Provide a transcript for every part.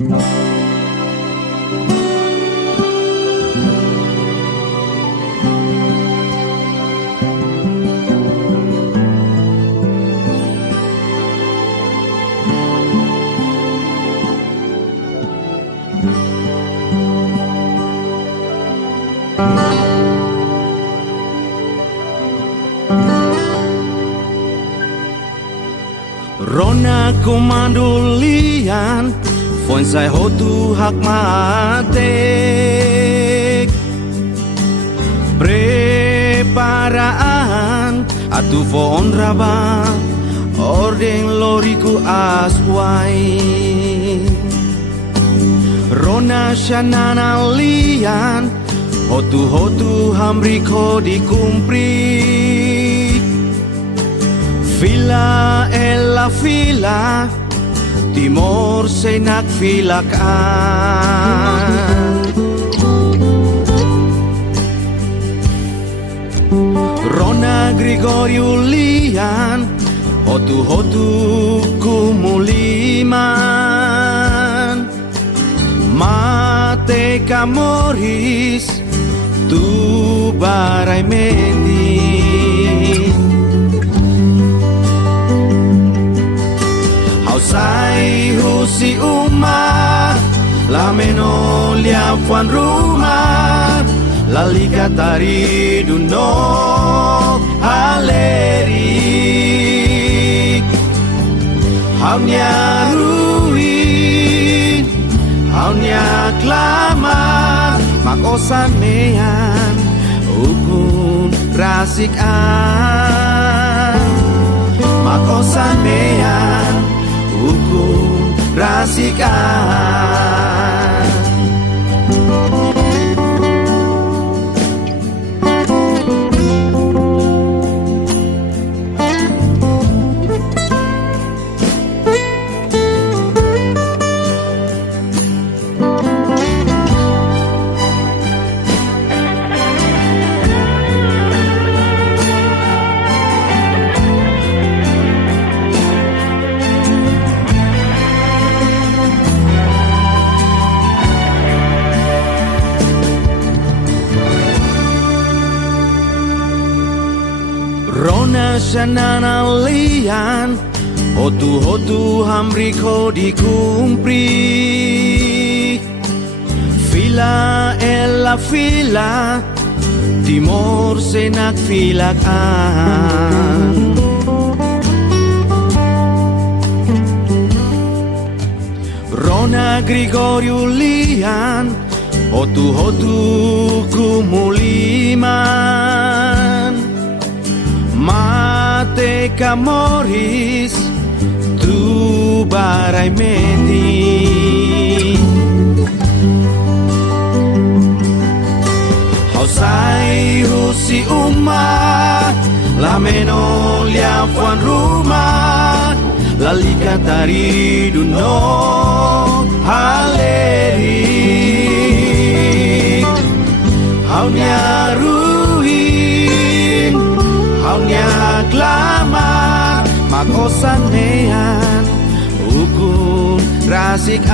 Rona komandulian Foin sai hotu hak matek Preparaan Atu foon raba Ordeng loriku aswai Rona shanana lian Hotu hamriko dikumpri Fila ella fila Timor senak filakan Rona Gregoriulian Hotu kumuliman Mate Camoris Tu barai mending Sai husi uma la meno lia fuan rumah lalika tari duno haleri haunya ruin haunya klama makosan mean ukun rasikan makosan mean hukum rasikan Rona shanana lian Hotu hamriko dikumpri Fila ella fila Timor senak filakan Rona Gregoriulian Hotu kumuliman Mate Camoris Tu barai mending Hausai husi uma La meno lia fuan rumah Lalika tari duno haleri Haunya ruin Haunya klama makosan mean ukun rasikan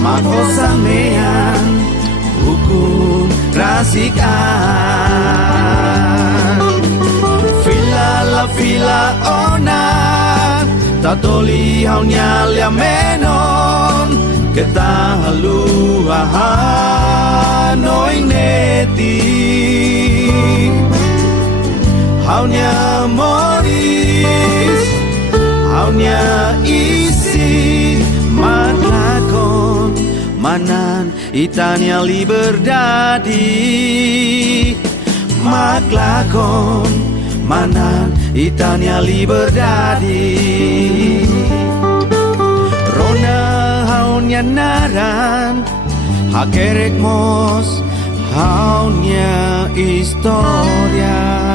makosan mean ukun rasikan Fila la fila ona tatoli haunya lia menon kita haluahan noi neti Haunya moris Haunya isi Matlakon Manan itania liberdade Matlakon Manan itania liberdade Rona haunya naran Hakerek mos Haunya historia